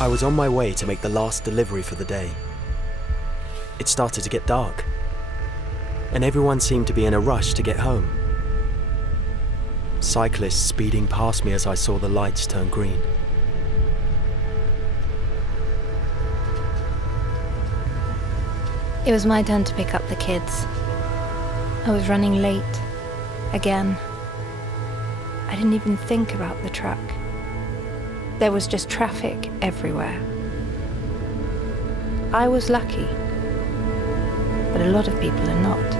I was on my way to make the last delivery for the day. It started to get dark, and everyone seemed to be in a rush to get home. Cyclists speeding past me as I saw the lights turn green. It was my turn to pick up the kids. I was running late, again. I didn't even think about the truck. There was just traffic everywhere. I was lucky, but a lot of people are not.